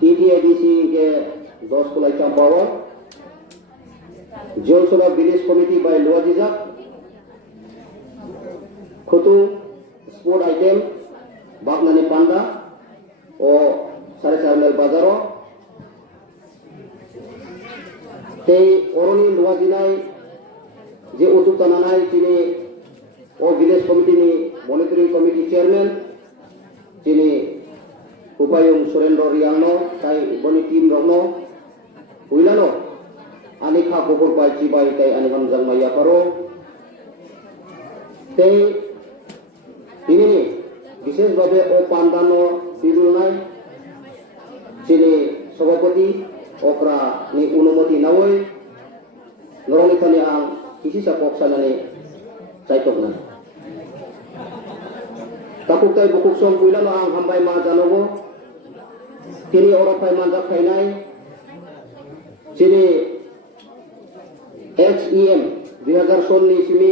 टीटीआईडीसी के 10 को like power जलसोला विलेज कमिटी बाय लुआजिजा खुतु स्पोर्ट आइटम बागनानी पांडा और सारे चारमेल बाजारों ते ओरनी लुआजिनाय जे उतुक तनानाय तिनी ओ विलेज कमिटी नि मॉनिटरिंग कमिटी चेयरमैन तिनी उपायुं सुरेंद्र रियांगनो ताई बनी टीम रंगनो हुइलानो आनि खा खबर बाय चिबाय ताई आनि हमजां माया करो ते तिनी विशेष भावे ओ पांडानो बिरुनाय तिनी सभापति ओकरा नि अनुमति नावै नरंनि थानि आं किसी सापक सानानै सायखना ताकुकताय बुकुक सम बुइलानो आं हामबाय मा जानोगो तिनी अरफाय मानजा फायनाय तिनी XEM 2000 नि सिमि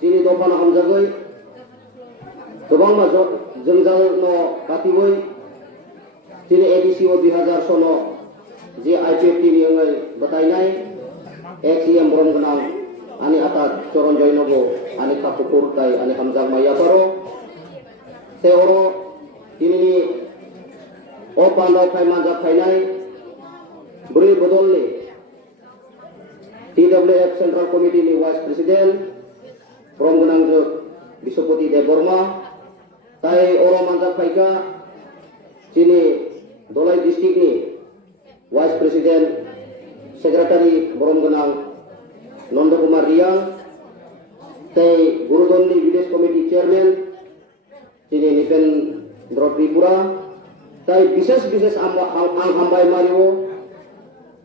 तिनी दफान हामजागै गोबां मा जोंजानो काटिबै तिनी ADCO 2000 नो जे IPFT नि अंगै बतायनाय XEM ब्रमगोनां आनि आता चरन जयनगो आनि खापुकुर ताय आनि हामजाग माया पारो ते ओरो तिनी ओ पांडा फाय मानजा फायनाय ब्रै बदलनि TWF सेंट्रल कमिटी नि वाइस प्रेसिडेंट ब्रमगोनां जोग बिशपति देवबर्मा ताय ओरो मानजा फायका तिनी दलाई डिस्ट्रिक्ट नि vice president secretary ब्रमगोनां Nand Kumar Reang ताई गुरुदननि विलेज कमिटी चेयरमैन तिनी निपेन्द्र त्रिपुरा ताई विशेष आं हामबाय मारिओ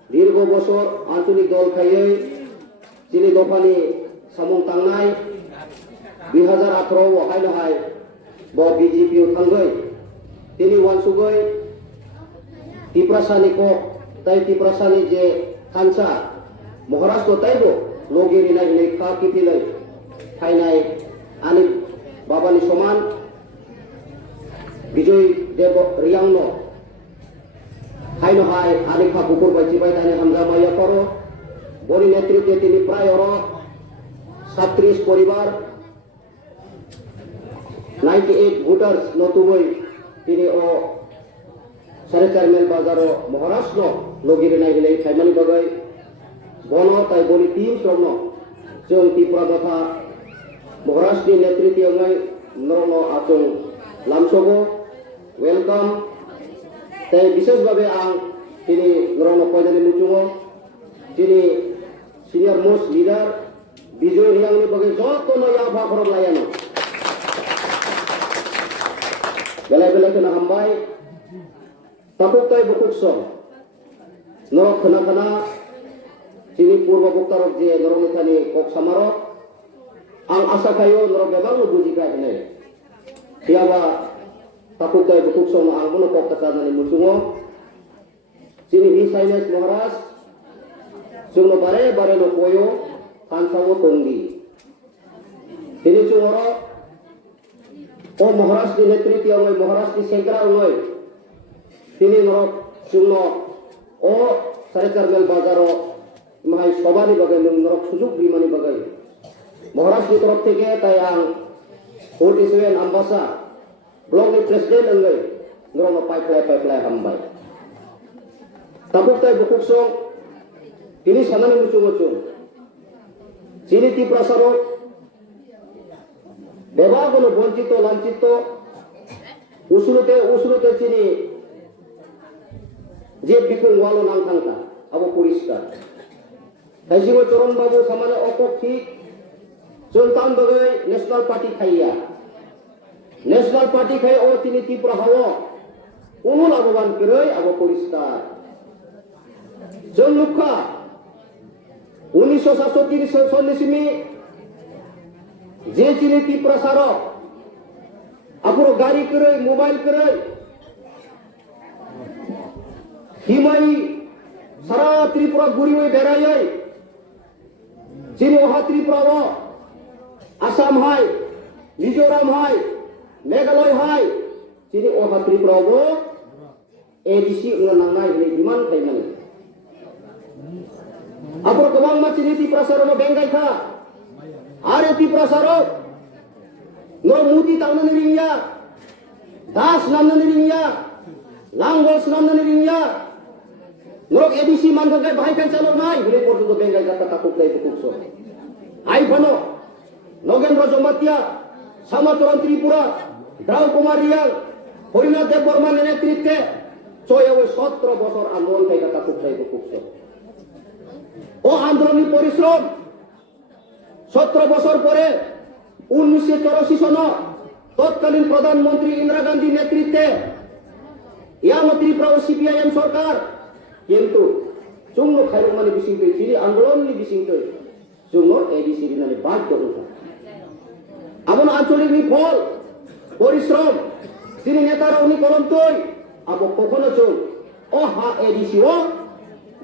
दीर्घ बছর आंचलिक दल खायै तिनी दफानि सामुं थांनाय 2018 हायनहाय ब BJP थांगै तिनी वानसुगै तिप्रासानि को ताई तिप्रासानि जे खानसा महाराष्ट्र ताइबो लोगेरि नायनै खा किपिलै फायनाय आनि बाबानि समान विजय देव रियांगनो हायनहाय आनि खा कुकुर बायचिबाय तानि हामजा माया करो बनि नेतृत्वे तिनी प्राय 37 परिवार 98 वोटार्स नतुबै तिनी ओ सारे चारमेल बाजारो महाराष्ट्र लोगेरि नायनै फायमानि बागै बनो ताई बनि टीम सरनो जों त्रिपुरा तथा महाराष्ट्र नेतृत्व नरनो आचुं लामसगो वेलकाम ताई विशेष भावे आं तिनी नरनो पयदानि मुचुङो तिनी सिनियर मोस्ट लीडर विजय रियांगनि बागै जतनो या भाखर लायानो बेलाय बेलाय खोना हामबाय ताकुकताय बुकुक सम नरक खोना खोना तिनी पूर्व बक्तारक जे नरंनि थानि कक सामारक आं आशा खायो नरक गोबां बुजिखाय होनै थियाबा ताकुकताय बुकुक सम आं बुनो कक तानानि मुचुङो तिनी हि साइनेस महाराज जोंनो बारे बारे नखयो खानसावो तंगि तिनी चुङरो ओ महाराष्ट्र नेतृत्व महाराष्ट्र सेंग्रा अंगै तिनी नरक जोंनो ओ सारे चारमेल बाजारो माय सबानि बागै नरक सुजुग बिमानि बागै महाराष्ट्र तरफ थेके ताय आं 47 आम्बासा ब्लक नि प्रेसिडेंट अंगै नरनो पाइपलाय हामबाय ताकुकताय बुकुक सं तिनी सानानि मुचुङो जिनि तिप्रासारो बेबागोनो बंचित लांचित उसुलुते चिनि जे बिखुं वालो नांथांखा आबो परिस्कार खायसिबो चरण बाबु सामाने अकखि जोंतान बगै नेशनल पार्टी खाइया नेशनल पार्टी खाइ ओ तिनि त्रिपुरा हावो उनु लाबोबान केरै आबो परिस्कार जों लुखा 1947 सिमी जे चिनि त्रिपुरा सारो आपुरो गाड़ी केरै मोबाइल केरै हिमाई सारा त्रिपुरा गुरियै बेरायै जिनि अहा त्रिपुरा आसाम हाय मिजोराम हाय मेघालय हाय जिनि अहा Tripura ADC nangay ni diman kay man Apo kawang macini ti prasaro mo bengay ka are ti prasaro no muti taw na niringya das nam na niringya langgol nam na niringya norok ADC man kay bahay kan sa nornay huli po do bengay ka takuk dai tukso ai bano Nogen Rajomatia sama Turan Tripura Draw Kumar Rial Horinath Dev Burman নেতৃত্বে 17 বছর আন্দোলন থেকে কাকুক চাই কুকছো ও আন্দোলনী পরিশ্রম 17 বছর পরে 1984 সন তৎকালীন প্রধানমন্ত্রী ইন্দিরা গান্ধী নেতৃত্বে ইয়ানো ত্রিপুরা ও সিপিআইএম সরকার কিন্তু চুঙ্গো খাইরমানি বিসিংতে চিরি আন্দোলননি বিসিংতে চুঙ্গো এডিসি নামে বাধ্য হতো আমন আঞ্চলিক ফল পরিশ্রম তিনি নেতারা উনি করন্তই আবো কখনো চোখ ও হা এডিসি ও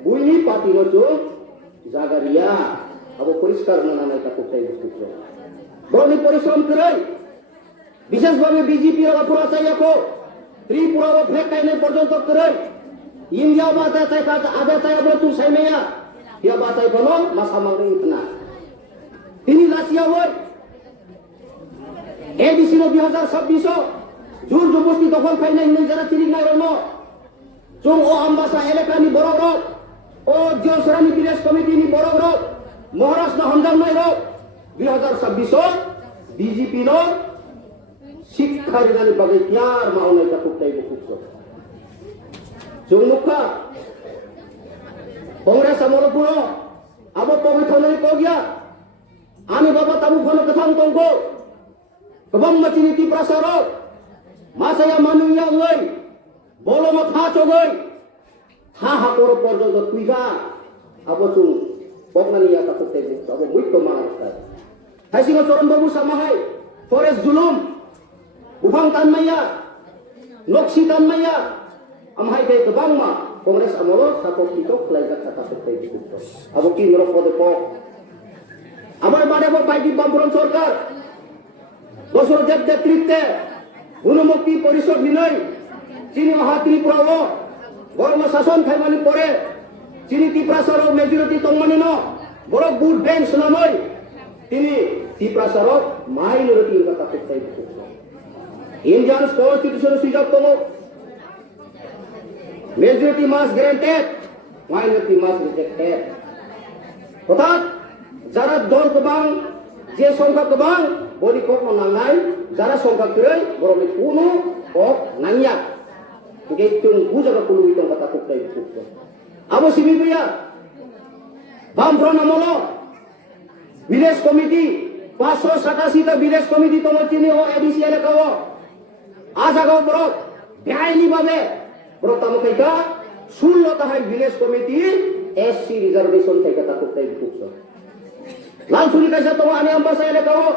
বুইনি পাতির চোখ জাগারিয়া আবো পরিষ্কার না নাই তা কোথায় বুঝছো বড়নি পরিশ্রম করে বিশেষভাবে বিজেপি এর অপরাচাই রাখো ত্রিপুরা ও ফেক কাইনে পর্যন্ত করে ইন্ডিয়া বাতা চাই কাজ আদা চাই আবো তু সাইমেয়া ইয়া বাতাই বলো মাসা মাংরি ইতনা তিনি লাসিয়া হই এডিসি নো 2026 জোর জবরদস্তি দখল খাই নাই যারা চিনি নাই রনো জং ও আমবাসা এলাকানি বড় বড় ও জিওসরানি বিলেজ কমিটি নি বড় বড় মহারাষ্ট্র হামজাম নাই রো 2026 বিজেপি নো শিক্ষা রিজানি বাগে কিয়ার মাউনাই তা কুটাই বুকুছো জং মুখা কংগ্রেস আমলপুর আবো পবিত্রনাই কগিয়া আমি বাবা তামু follow কথাম তংগো Kebang macini ti prasaro masaya manuya ngai bolo ma tha chogai tha ha kor porjondo tuiga abo chung boknani ya ta kote abo muito manasta hasinga choron babu samahai forest julum bufang tanmaya noksi tanmaya amhai te kebang ma kongres amolo sako kitok laiga kata kote dikuto abo ki noro pode po abar bade bo paiti bampuran sarkar দশরথের নেতৃত্বে গুণমুক্তি পরিষদ বিনয় চিনি মহাত্রিপুরা ও গর্ম শাসন খাইমানি পরে চিনি ত্রিপ্রাসার majority তংমানি ন বড় বুট bench নামই তিনি ত্রিপ্রাসার মাইনরিটি কথা করতে ইন্ডিয়ান কনস্টিটিউশন সুযোগ তো মেজরিটি মাস গ্রান্টেড মাইনরিটি মাস রিজেক্টেড অর্থাৎ যারা দল কবাং যে সংখ্যা কবাং bodi kok menangai jara songkak keren boroni kuno kok nanya oke tung buja ka kulu itong kata kok tay kok abo sibi biya bamfro namolo village committee 587 ta village committee tomo chini o ADC ele kawo aja gaw bro beaini babe bro tamo kaita 16 ta hai village committee SC reservation tay kata kok tay kok langsung kaisa tomo ani ambasa ele kawo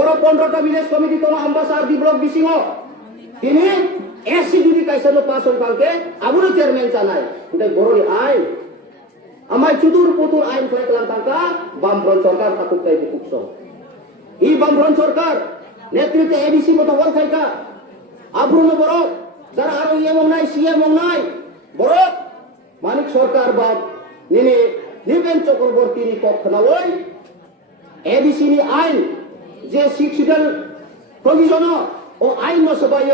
Oro 15টা village committee তোমা আম্বাসার দি block বিসিং তিনি SC যদি কাইসা no pass হন কালকে আবুরে chairman চানাই এটা বড়ই আইন আমাই চুদুর পুতুর আইন করে তলান টাকা বামফ্রন্ট সরকার থাকুক তাই বুকুকছ এই বামফ্রন্ট সরকার নেতৃত্বে এডিসি মতো হল খাইকা আবরুন বড় যারা আরো ইএম নাই সিএম নাই বড় মানিক সরকার বাপ নিনে নিবেন চক্রবর্তী নি পক্ষ না ওই এডিসি নি আইন যে শিডিউল প্রভিশন ও আইন সবাই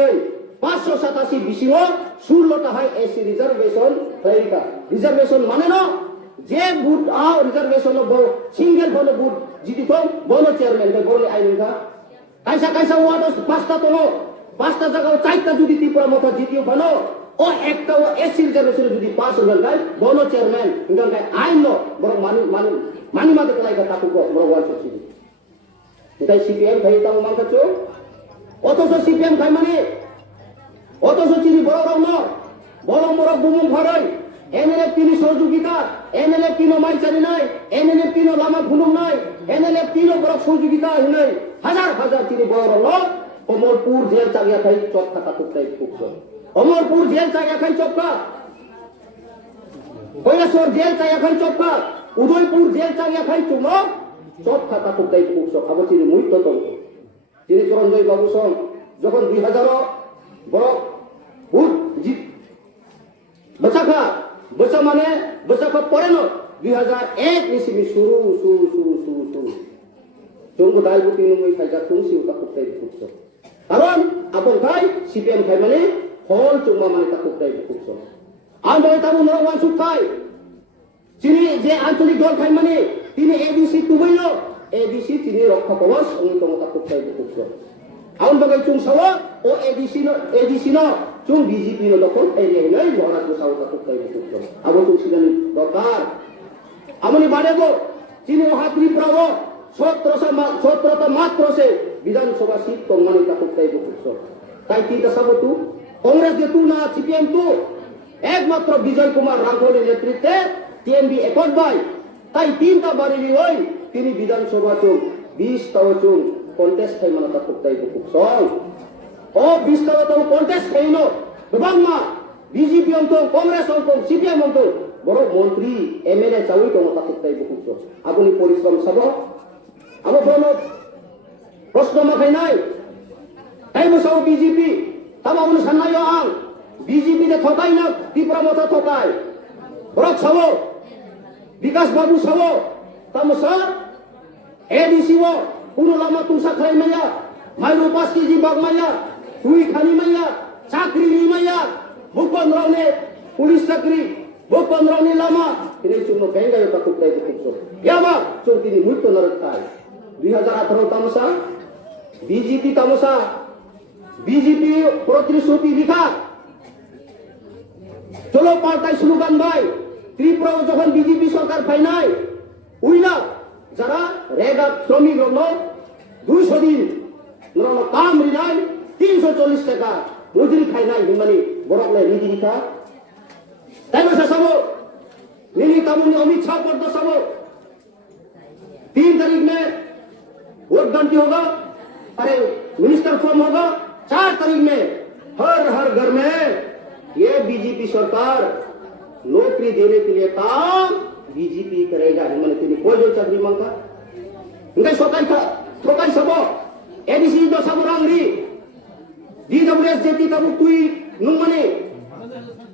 587 বিসিও 16টা হয় এসসি রিজার্ভেশন হইকা রিজার্ভেশন মানে না যে বুট আ রিজার্ভেশন সিঙ্গেল বল বুট জিতি তো বল চেয়ারম্যান বলে আইনকা কাইসা কাইসা ওয়াদ পাঁচটা তো পাঁচটা জায়গা চারটা যদি ত্রিপুরা মতো জিতিও বানো ও একটা ও এসসি রিজার্ভেশন যদি পাস হল গাই বল চেয়ারম্যান ইনকা আইন নো বড় মানি মাতে লাইকা তাকু বড় ওয়াল সচিব এটাই সিপিএম খাই তাও মান কাছো অথচ সিপিএম খাই মানে অথচ চিনি বড় রং বড় বড় বুমুম ভাড়াই এনএলএফ তিনি সহযোগিতা এনএলএফ তিনো মাইচারি নাই এনএলএফ তিনো লামা ভুলুম নাই এনএলএফ তিনো বড় সহযোগিতা হই হাজার হাজার চিনি বড় রং কমলপুর জেল চাগিয়া খাই চক খাতা করতেই ফুকছ কমলপুর জেল চাগিয়া খাই চক্কা কৈলাসর জেল চাগিয়া খাই চক্কা উদয়পুর জেল চাগিয়া খাই চুমো চক খাতা করতেই ফুকছ আবার চিনি মুইত তো তিনি চরঞ্জয় বাবু সং যখন 2000 বড় vote Basa mane poreno 2001 ni simi suru. Tunggu dai buti numui kai ka tungsi utak kutai bukso. Karon abang kai CPM kai mane hol cuma mane tak kutai bukso. Ando tamu narawan sukai. Sini je Anthony Dol kai mane tini ABC tumayo. ABC tini rokka kawas ung tong tak kutai bukso. Aun bagai cung sawa o ADC no cung BJP no dokon area nai morat ko sawa tak kutai bukso. Abo cung sidan dokar. Amoni badego sini o hatri prawo সত্রতা মাত্র সে বিধানসভা seat কমানি তাকুক তাই বকুছ তাই তিনটা সাবতু কংগ্রেস যে তু না CPM তু একমাত্র বিজয় কুমার রাঙ্গলের নেতৃত্বে টিএমবি একট বাই তাই তিনটা বাড়ি ওই তিনি বিধানসভা চুং 20 টাও চুং কন্টেস্ট খাই মানে তাকুক তাই বকুছ ও 20 টাও তো কন্টেস্ট খাইনো গোবাংমা বিজেপি অন্ত কংগ্রেস অন্ত সিপিএম অন্ত বড় মন্ত্রী এমএলএ চাউই তো তাকুক তাই বকুছ আপনি পরিশ্রম সব Abo bono prosto makai nai. Tay mo sa BJP. Tama mo sa nayo ang BJP de thokai na di pramota thokai. Brok sawo. Vikas Babu sawo. Tama sa ADC wo puno lama tu sa khai maya. Mai rupas ki ji bag maya. Hui khani maya. Chakri ni maya. Bukon raune pulis chakri. Bukon raune lama. Ini cuma kenga yo takut tay bukso. Yama cuma tini muito naratai. 2018 tamusa BJP প্রতিশ্রুতি লিখা চলো পাল্টাই slogan ভাই ত্রিপুরা যখন BJP সরকার পাই নাই উইলা যারা রেগা শ্রমিক রল 200 দিন কাম রিনাই 340 টাকা মজুরি খাই নাই হিমানি বড়কলে রিদি লিখা তাই বসে সব নীলি তামুনি অমিত শাহ পর্দ সব 3 तारीख में वोट गणती होगा अरे मिनिस्टर फॉर्म होगा 4 तारीख में हर घर में ये बीजेपी सरकार नौकरी देने के लिए काम बीजेपी करेगा हिमालय की कोई जो चाकरी मांगा उनके सोकाई सबो एडीसी दो सबो रंगरी डीडब्ल्यूएस जेटी तब तुई नुमने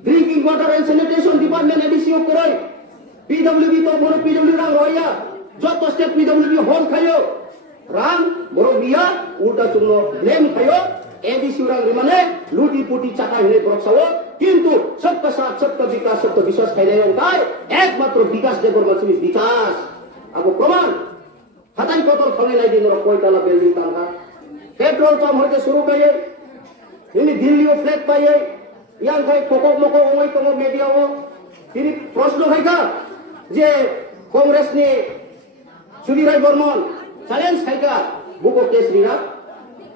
drinking water and sanitation department ADC करे पीडब्ल्यूडी तो बोलो पीडब्ल्यू रंग होया যত স্টেপ পিডব্লিউডি হল খাইও রাং বড় বিয়া উল্টা চুমনো ব্লেম খাইও এডিসি রাং মানে লুটি পুটি চাকা হিনে বরসাও কিন্তু সবকা সাথ সবকা বিকাশ সবকা বিশ্বাস খাইলে তাই একমাত্র বিকাশ দেবর মাসি বিকাশ আবো প্রমাণ খাতাই কতল খনে লাই দিন কয়তালা বিল্ডিং টাকা পেট্রোল পাম্প হতে শুরু করে তিনি দিল্লিও ফ্ল্যাট পাইয়ে ইয়াং খাই কোকক মকো ওই কোন মিডিয়াও তিনি প্রশ্ন খাইকা যে কংগ্রেস নে সুধীরাই বর্মন চ্যালেঞ্জ খাইকা বুকো কেসরিরা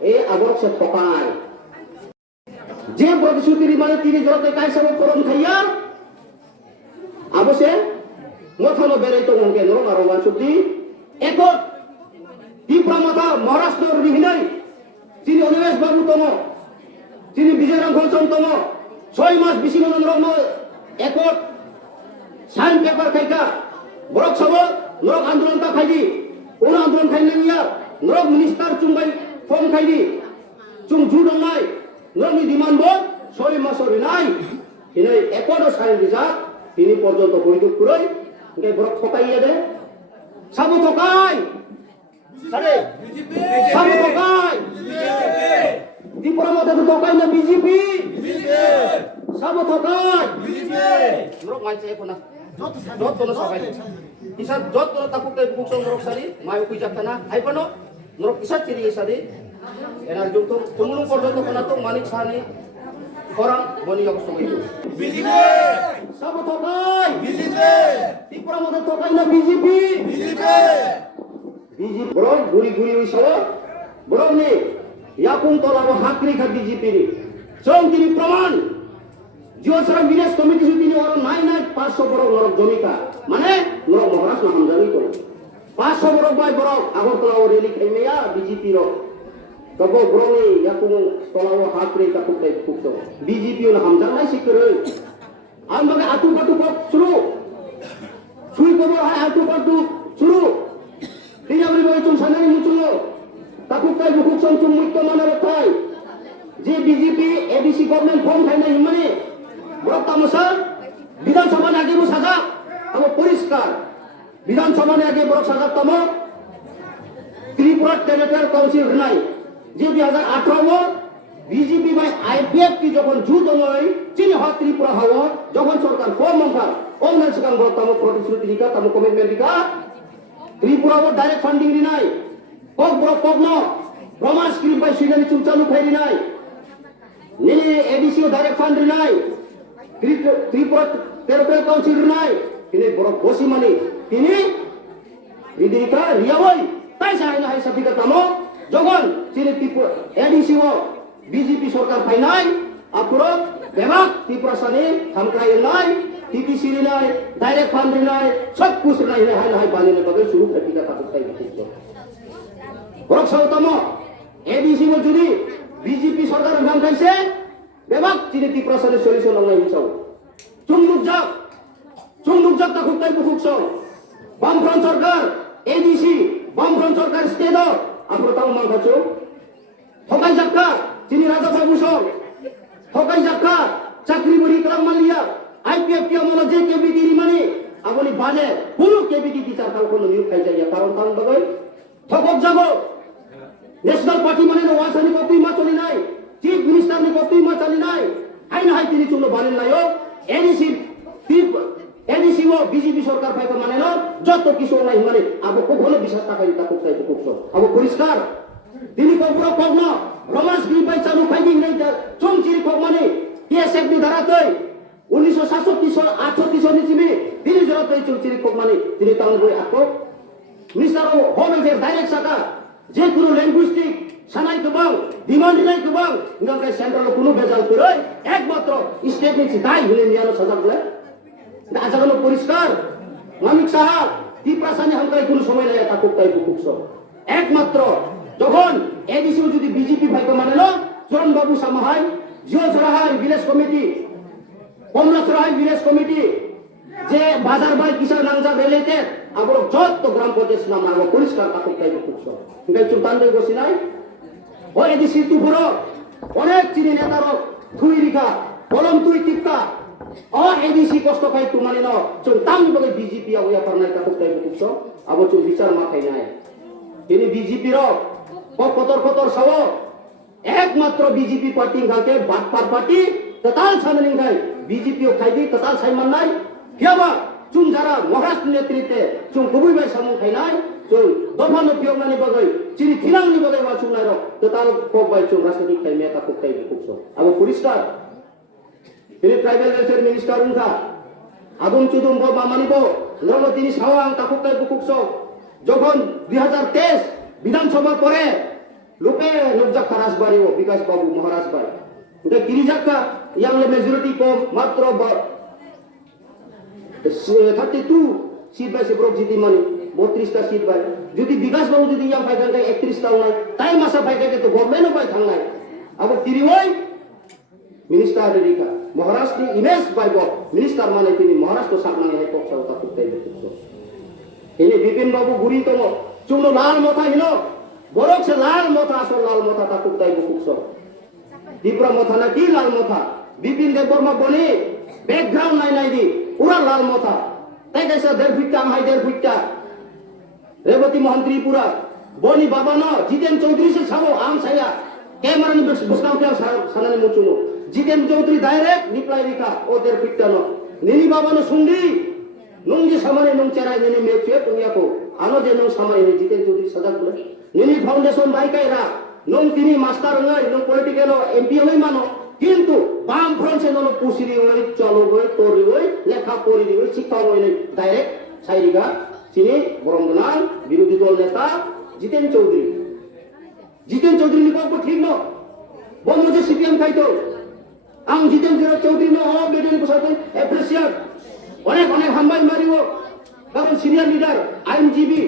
এই আবরক সে ঠকায় যে প্রতিশ্রুতি মানে তিনি জরতে কাইসাব করন খাইয়া আবসে মথানো বেরাই তো অঙ্কে নরম আর মানসুতি একট তীব্রমাতা মহারাষ্ট্র রিহিনাই তিনি অনিমেষ বাবু তম তিনি বিজয়রাম ঘোষণ তম 6 মাস বেশি মনোরম একট সাইন পেপার খাইকা বরক সব নরক আন্দোলন কা খাইদি কোন আন্দোলন খাইনা নিয়া নরক মিনিস্টার চুমবাই ফর্ম খাইদি চুম ঝুডং নাই নরক নি ডিমান্ড বো 6 মাস হরি নাই তিনি একটো সাইন দিজা তিনি পর্যন্ত বৈঠক করাই গে বরক ঠকাইয়া দে সাবু ঠকাই সারে বিজেপি সাবু ঠকাই বিজেপি ত্রিপুরা মতে তো ঠকাই না বিজেপি সাবু ঠকাই বিজেপি নরক মানছে এখন যত না সবাই isa jot to takuk tay bukso norok sari mayo kujak kana ay pano norok isa ciri sari enar jung to tumulong porjoto kana to manik sani orang boni yok sungay BJP sabo tokay BJP tipura mo tokay na BJP bro guri usawa bro ni yakung tolamo hakri kha BJP ni song tini praman Jiwasrang Village Committee su tini orang naik 500 borok norok jomika মানে নরক মহারাজ না হামজানি তো 500 বড় by বড় আগর তোলাও rally খাইমেয়া BJP র তব বড়নি ইয়াকুন তোলাও হাতরে তাকুক তাই ফুকতো BJP না হামজান নাই শিকরে আমবাগে আতু পাতু পক শুরু সুই কবর হাই আতু পাতু শুরু তিনাবরি বই চুন সানানি মুচুলো তাকুক তাই ফুক সং চুন মুক্ত মানার তাই যে বিজেপি এডিসি গভর্নমেন্ট ফর্ম খাই না হিমানে বড় তামসা বিধানসভা আগে সাজা আবার পরিষ্কার বিধানসভা আগে বড় সাজাতম ত্রিপুরা টেরিটরিয়াল কাউন্সিল নাই যে 2018 বিজেপি বাই আইপিএফ কি যখন যুদ্ধ নয় চিনি হওয়া ত্রিপুরা হওয়া যখন সরকার ফর্ম মঙ্গা অন্য সেখান তাম প্রতিশ্রুতি দিকা তাম কমিটমেন্ট দিকা ত্রিপুরা ডাইরেক্ট ফান্ডিং দি নাই কক বড় কক ন রমা স্ক্রিপ বাই সুইডেন চুমচালু খাই দি নাই নিনি এডিসিও ডাইরেক্ট ফান্ড দি নাই ত্রিপুরা টেরিটরিয়াল কাউন্সিল দি নাই তিনি বড় বসি মানে তিনি রিদিকা রিয়াওই তাই সাই না হাই সাবিকা তাম যখন চিনি ত্রিপুরা এডিসিও বিজেপি সরকার পাই নাই আপুরো বেবাক ত্রিপুরা সানি হামক্রাই নাই টিপিসি নাই ডাইরেক্ট ফান্ড নাই সব কুছ নাই হাই হাই বানি নে বগে শুরু করিকা তাকে তাই দিছো বড় সৌতম এডিসি মো যদি বিজেপি সরকার নাম খাইছে বেবাক চিনি ত্রিপুরা সানি সলিউশন নাই হিসাব চুমলুক যাক তা খুব তাই খুব সব বামফ্রন্ট সরকার এডিসি বামফ্রন্ট সরকার স্টেট আপুরো তাও মান খাচো হকাই জাক্কা চিনি রাজা বাবু সব হকাই জাক্কা চাকরি বড়ি কালাম মালিয়া আইপিএফ কি আমল যে কেবিটি মানে আপনি বাজে কোন কেবিটি টিচার কাল কোন নিয়োগ খাই যাইয়া কারণ কারণ বগৈ ঠকক যাব ন্যাশনাল পার্টি মানে ওয়াসানি কপি মা চলি নাই চিফ মিনিস্টার নি কপি মা চলি নাই হাই না হাই তিনি চুনো বানেন নাই এডিসি ও বিজেপি সরকার ফাইকে মানে না যত কিছু নাই মানে আবো কখনো বিশ্বাস টাকা দিতা করতে খুব আবো পরিষ্কার তিনি কবুরা কব না রমাস গ্রিপ বাই চালু ফাইটিং নাই চুমচিরি কব মানে টিএসএফ নি ধারাতই 1967 68 নিচিমি তিনি জরাতই চুমচিরি কব মানে তিনি টাউন বই আকো মিনিস্টার ও হোম অ্যাফেয়ার ডাইরেক্ট সাকা যে কোনো ল্যাঙ্গুইস্টিক সানাই কবাং ডিমান্ড নাই কবাং ইংকা সেন্ট্রাল কোনো বেজাল করে একমাত্র স্টেট নিচি তাই হলে নিয়ানো সাজা বলে আজানো পরিষ্কার মানিক সাহেব ত্রিপুরা সানি হামকাই কোনো সময় নাই তা করতে খুব একমাত্র যখন এডিসি যদি বিজেপি ভাইকে মানে না চরণ বাবু সামাহাই জিও সরাহাই ভিলেজ কমিটি কমলা সরাহাই ভিলেজ কমিটি যে বাজার বাই কিষান নাংজা বেলেতে আবার যত গ্রাম পঞ্চায়েত নাম আবার পরিষ্কার কাকুক তাই খুব কিন্তু চুলতান দেই বসি নাই ও এডিসি তু বড় অনেক চিনি নেতার থুই রিকা কলম তুই টিপকা ও এডিসি কষ্ট খাই তু মানে না চুলতান বলে বিজেপি আউয়া পারনাই কাকুক তাই খুব আবার চুল বিচার মাথায় নাই তিনি বিজেপির কতর সব একমাত্র বিজেপি পার্টি গাকে বাটপার পার্টি ততাল ছামলিং গাই বিজেপি ও খাইদি ততাল সাইমান নাই কিয়াবা চুম যারা মহারাষ্ট্র নেতৃত্বে চুম কবুই বাই সামু খাই নাই চুম দফানো পিয়মানি বগৈ চিনি থিনাংনি বগৈ ওয়া চুম নাই র ততাল কক বাই চুম রাজনীতি খাই মেটা কক তাই খুব আবো পরিষ্কার তিনি ট্রাইবেল ওয়েলফেয়ার মিনিস্টার উনকা আগুন চুদুম ব মামানিব নরম তিনি সাওয়াং তাকুক তাই খুব যখন 2023 বিধানসভা পরে লোকে লোকজাক্কা রাজবাড়ি ও বিকাশ বাবু মহারাজ ভাই ওটা কিরিজাক্কা ইয়াংলে মেজরিটি কম মাত্র 32 সিট বাই সে ব্রক জিতি মানে 32টা সিট বাই যদি বিকাশ বাবু যদি ইয়াং ফাইগান 31টা নাই তাই মাসা ফাইগাকে তো গভর্নমেন্ট বাই থাংনাই আবার তিরিওই মিনিস্টার রেডিকা মহারাষ্ট্র ইমেজ বাইব মিনিস্টার মানে তিনি মহারাষ্ট্র সামনে হয় পক্ষা করতে ini Bipin Babu Guri tomo cuma laal mota hino borok se laal mota asal laal mota takut tai bukuk so Dipra mota na di laal mota Bipin de Burma boni background nai di pura laal mota tai kaisa der bhitta hai der bhitta Revati Mohan Tripura boni baba no Jiten Chaudhary se sabo am saya camera ni buskam kya sanane muchuno Jiten Chaudhary direct reply dika o der bhitta no nini baba no sundi nungji samane nung cerai nini mekche punya ko ano je nung samane ni Jiten Chaudhary sajak bole nini foundation bai kaira nung tini master ngai nung political MP hoi mano কিন্তু বাম front সে নলো পুসিরি ওই চলো ওই তোরি ওই লেখা পড়ি দি ওই শিক্ষা ওই ডাইরেক্ট সাইরিগা চিনি বরংদনাল বিরোধী দল নেতা জিতেন চৌধুরী নিকো ঠিক ন বন্ধ যে সিপিএম খাইতো আং জিতেন চৌধুরী ন ও বেডেন পোসাতে এপ্রিসিয়েট অনেক হামবাই মারিও কারণ সিনিয়র লিডার আইনজীবী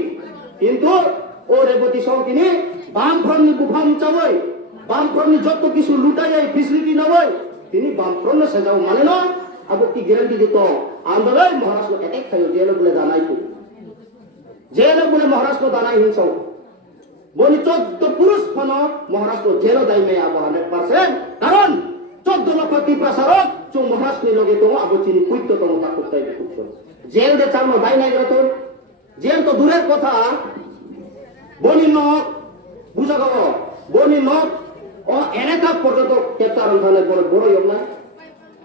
কিন্তু ও রেবতী সহ তিনি বাম ফ্রন্ট নি বুফাম চাবই বাম ফ্রন্ট নি যত কিছু লুটা যায় ফেসিলিটি নবই তিনি বাম ফ্রন্ট সাজাও মানে না আবো কি গ্যারান্টি দিত আন্দোলন মহারাষ্ট্র এটেক খাইও জেল বলে দানাই তো জেল বলে মহারাষ্ট্র দানাই হিংসাও বনি 14 পুরুষ ফন মহারাষ্ট্র জেল দাইমে আবো 100% কারণ 14 লক্ষ টিপ্রাসারক chung mahas ni loge tongo abo chini kuitto tongo takut tai bukukso jel de charmo dai nai raton jel to durer kotha boni nok buja gawo boni nok o eleka porjoto capture thane boro yogna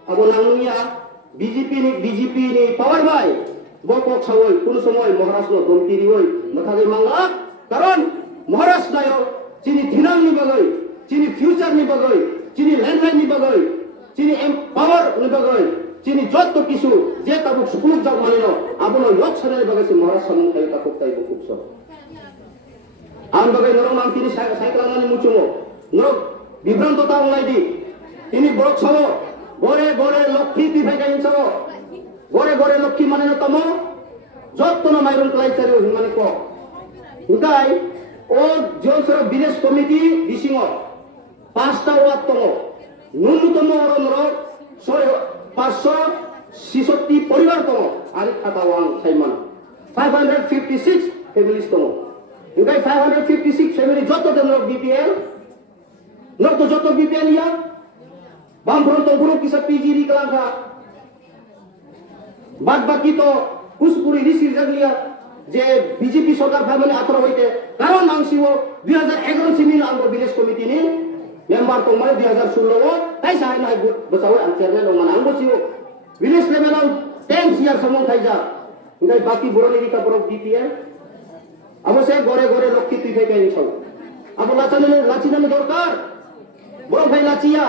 abo nangnia BJP ni power bai bokok sawoi kono somoy Maharashtra no domtiri hoi mathage mangla karon Maharashtra nayo chini thinang ni bagai chini future ni bagai chini landline ni bagai chini power ni bagai chini jotto kisu je tabuk sukuluk jak manino abono yok sanai bagai si Maharashtra mung tai takuk tai bukukso am bagai norong mang tini saiklangan ni mucumo norok bibranto ta onglai di tini borok sawo gore lokhi ti bhai kain sawo gore lokhi manino tamo jotto na mairon klai chari himani ko ugai o jonsoro bidesh committee disingo 5টা word তমো ন্যূনতম অরণর 566 পরিবার তমো আরি খাতা Wang Saiman 556 families তমো উগাই 556 family যত দেন BPL knock যত BPL ইয়া বামফ্রন্ট group কিসা পিজিরি কালাঙ্কা বাদ বাকি তো কুসপুরি রিসির জাগলিয়া যে বিজেপি সরকার ফ্যামিলি আতর হইতে কারণ আংশিও 2011 সিমিল আঙ্গ ভিলেজ কমিটি নি member to mai 2016 tai sai nai basaw ang chairman ng manang bo siyo village level ang 10 year samong thaija ngai baki boroni ka borok DPL abo se gore lokki tu kai kai sab abo lachina me dorkar borok bhai lachia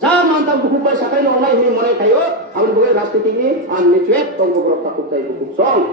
ja manta buku paisa kai no nai ni mone khayo amon boge rastiti ni an network tong borok takut tai buku song